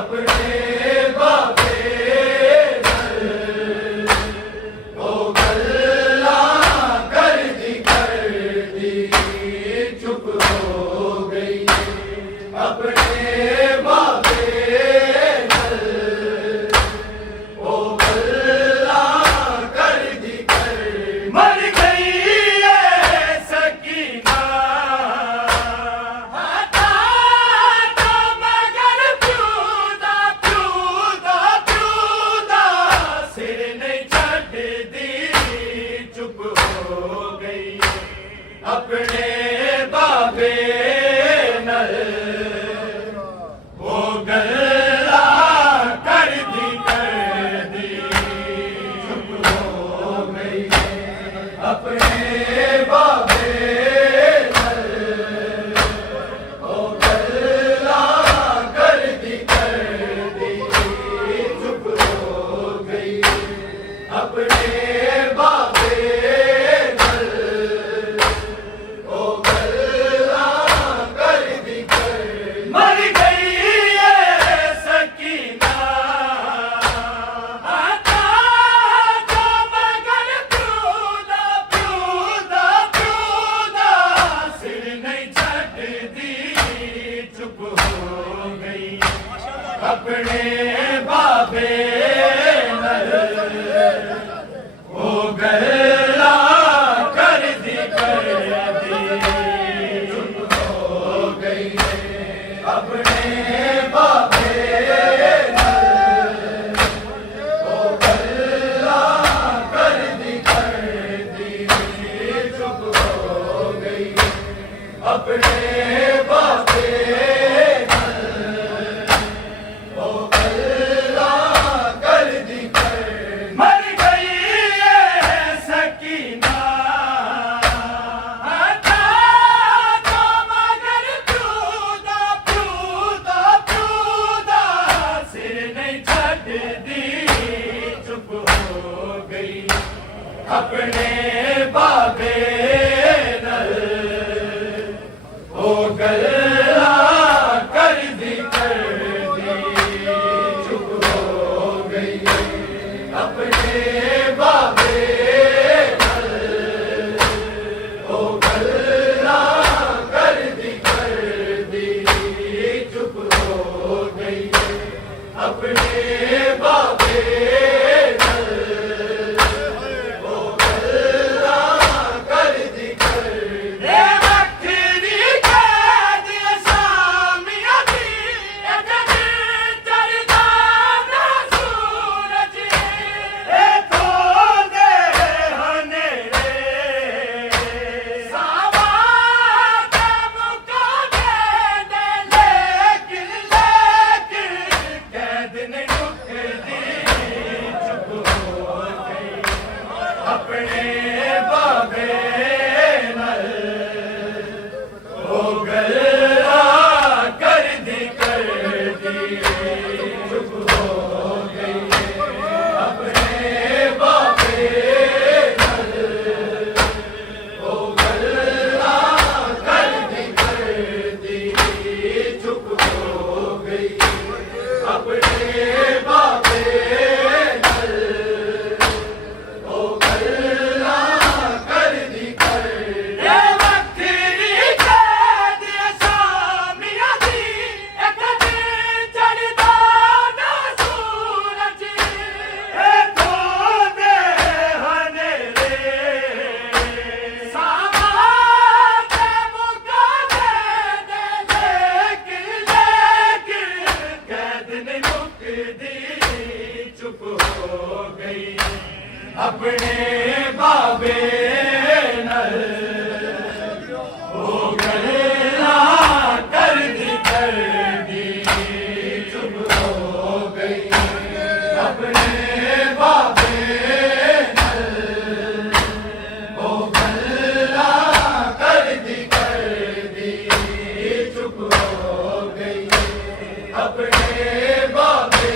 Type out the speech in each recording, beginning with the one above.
अपने बाबे नल वो गल्ला कर दी चुप हो गई अपने बाबे नल वो गल्ला कर दी मर गई ये सकीना अपने बाबे नल वो गल्ला कर दी चुप हो गई अपने बाबे नल वो गल्ला कर दी चुप हो गई अपने बाबे अपने बाबे नल वो गल्ला कर दी चुप हो गई अपने बाबे नल वो गल्ला कर दी चुप हो गई अपने बाबे अपने बाबे नल वो गल्ला कर दी चुप हो गई अपने बाबे नल वो गल्ला कर दी चुप हो गई अपने बाबे अपने बाबे नल वो गल्ला कर दी चुप हो गई अपने बाबे नल वो गल्ला कर दी चुप हो गई अपने बाबे चुप हो गई अपने बाबे नल वो गल्ला कर दी चुप हो गई अपने बाबे नल वो गल्ला कर दी चुप हो गई अपने बाबे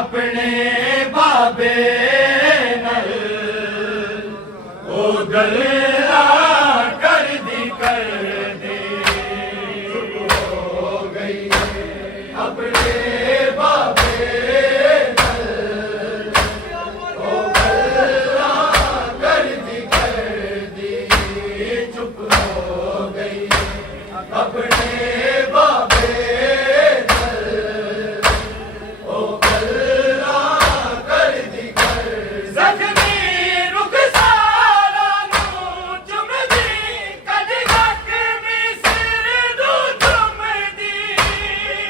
अपने बाबे नल ओ गल्ला कर दी चुप हो गई अपने बाबे नल ओ गल्ला कर दी चुप हो गई अपने बाबे नल ओ गल्ला कर दी जख्मी रुखसारा नू चुम दी कद जख्मी सिर नू चुम दी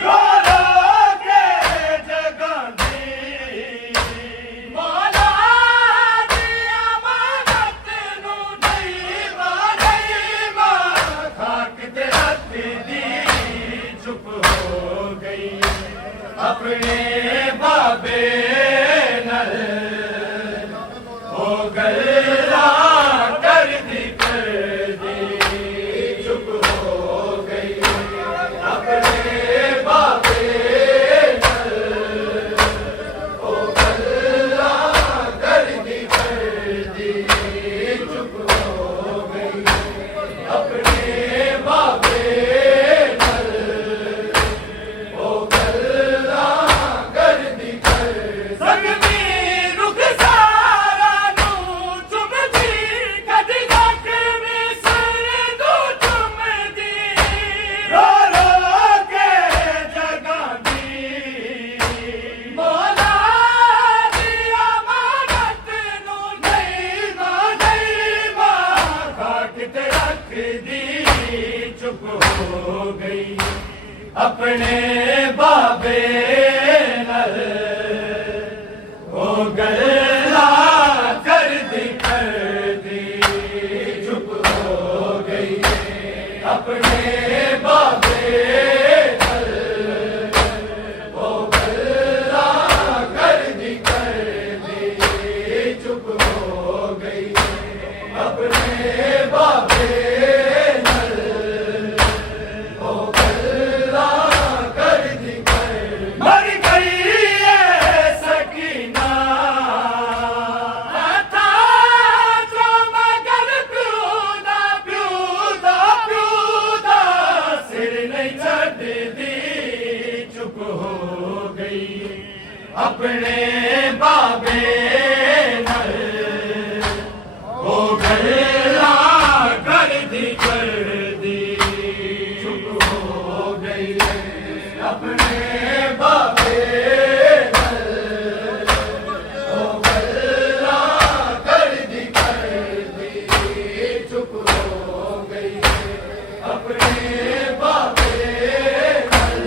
रो रो के जगांदी मौला दी अमानत नू नहीं खाक ते रख दी चुप हो गई अपने बाबे नल ओ गल्ला कर दी चुप हो गई अपने बाबे नल ओ गल्ला कर दी चुप हो गई अपने बाबे नल ओ गल्ला कर दी जख्मी रुखसारा नू चुम दी कद जख्मी सिर नू चुम दी रो रो के जगांदी मौला दी अमानत नू नहीं खाक ते रख दी चुप हो गई अपने बाबे नल ओ गल्ला कर दी चुप हो गई अपने बाबे नल ओ गल्ला कर दी चुप हो गई अपने बाबे नल ओ गल्ला कर दी मर गई है सकीना था जो मगर प्यूदा सिर नहीं छड़ दी चुप हो गई अपने बाबे नल ओ गल्ला कर दी चुप हो गई अपने बाबे नल ओ गल्ला कर दी चुप हो गई अपने बाबे नल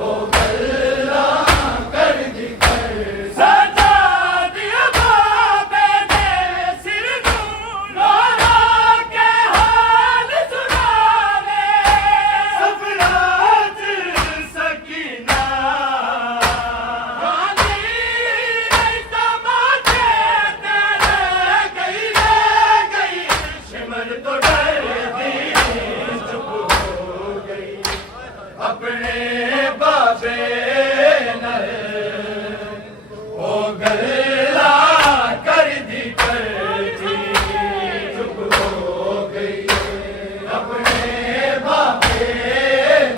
ओ गल्ला कर दी सजा दिया बाबे ने सिर नू रो रो के हाल सुनावे सफराज सकीना गांधी नहीं तमाचे तेरे गई शिमर तो डर दी चुप हो गई अपने बाबे नल ओ गल्ला कर दी चुप हो गई अपने बाबे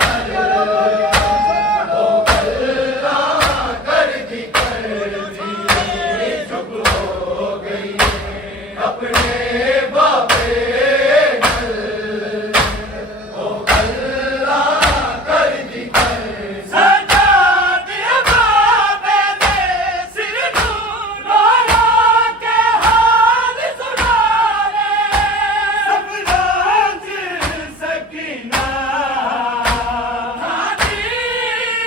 नल ओ गल्ला कर दी चुप हो गई अपने बाबे नल ओ गल्ला कर दी सजा दिया बाबे ने सिर नू रो रो के हाल सुनावे सफराज सकीना गांधी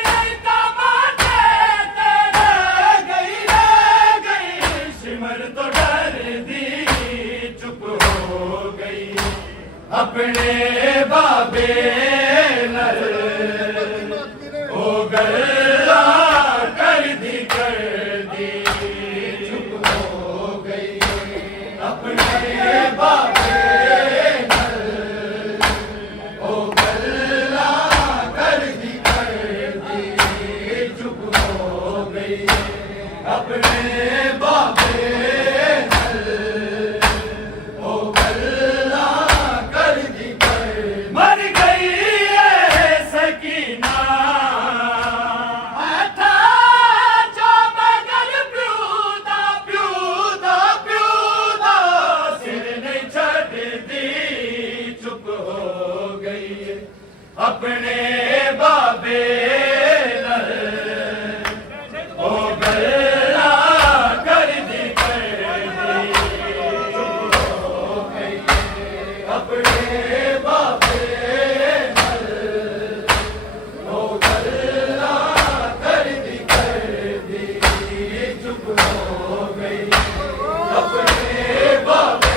नहीं तमाचे तेरे गई सिमर तो डर दी चुप हो गई अपने बाबे नल ओ गल्ला कर दी चुप हो गई अपने बाबे नल ओ गल्ला कर दी चुप हो अपने बाबे नल ओ गल्ला कर दी चुप हो गई अपने बाबे नल ओ गल्ला कर दी चुप हो गई अपने बाबे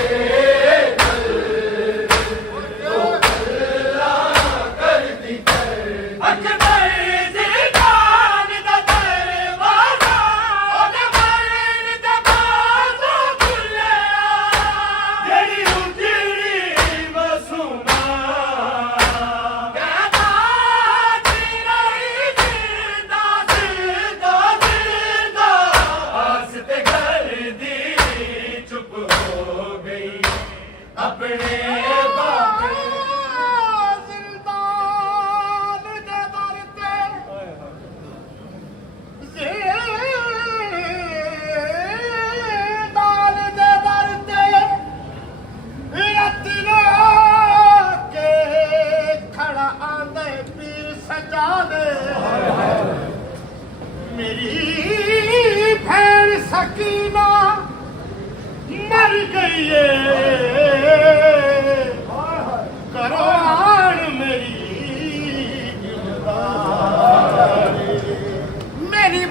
मेरी भैन सकीना मर गई करो आन मेरी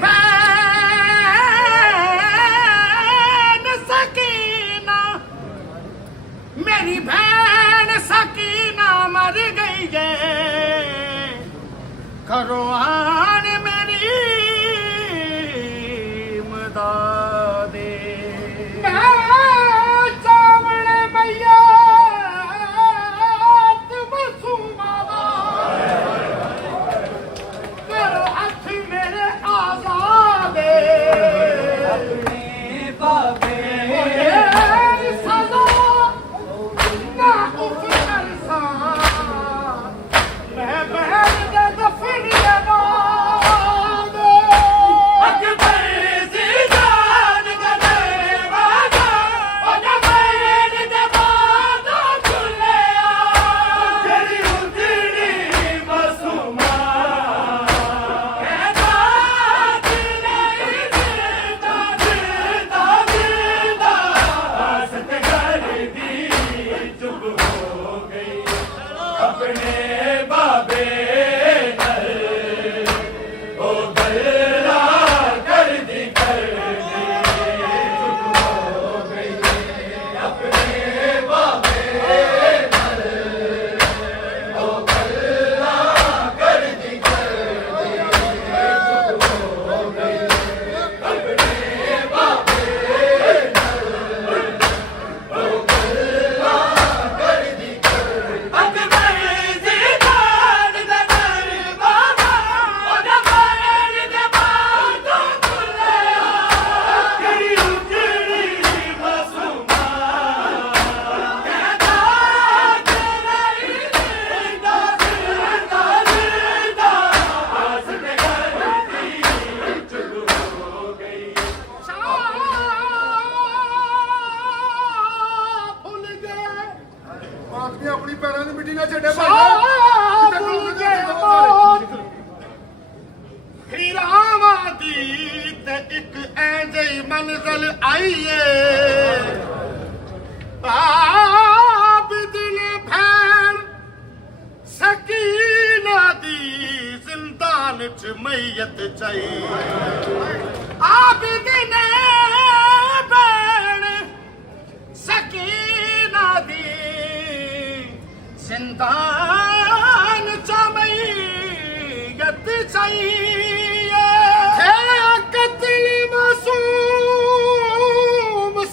बहन सकीना मेरी बहन सकीना मर गई है करो आन मेरी मदादे चावल मैया तुम सुमादा करो हथ मेरे आजादे अपने बाबे सदा ना उफर सा मैं बहन दे दफन अपने बाबे नल ओ गल्ला कर दी चुप हो गई अपने बाबे नल ओ गल्ला कर दी चुप हो गई अपने बाबे नल ओ गल्ला कर दी अपनी पैरों की मिट्टी ना छड़े एक ऐसी मंजिल आईए दिल भैन सकीना दी जिंदान च मैयत चाहिए आप दिन भैन सकीना दी जिंदान च मैयत चाहिए कत्ल मासूम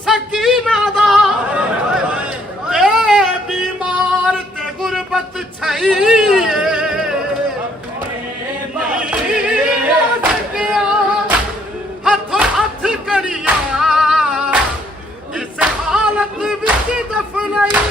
सकीना दा बीमार ते गुरबत छईए हथों हथ करिया इस हालत विच दफनाई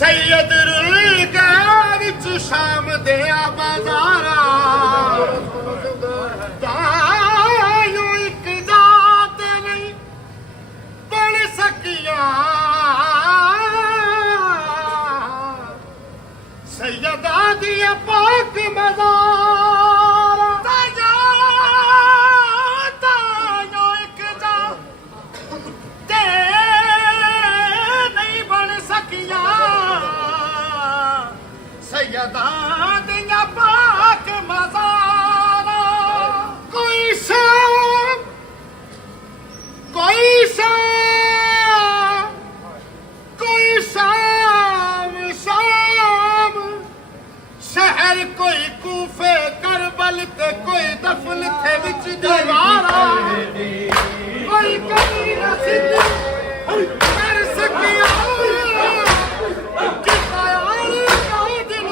सैयद रुल गया विच शाम दिया बाजारा तायो एक जात नहीं बन सकिया सैयदा दिया पाक मज़ारा तायो एक जात नहीं बन सकिया सैयदा दिया पाक मज़ारा कोई शाम कोई शाम कोई शाम शाम शहर कोई कूफे करबल ते कोई दफन थे विच दीवारा कोई कभी रसीद कर सकिया किता यार दिल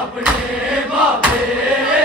ਆਪਣੇ ਬਾਬੇ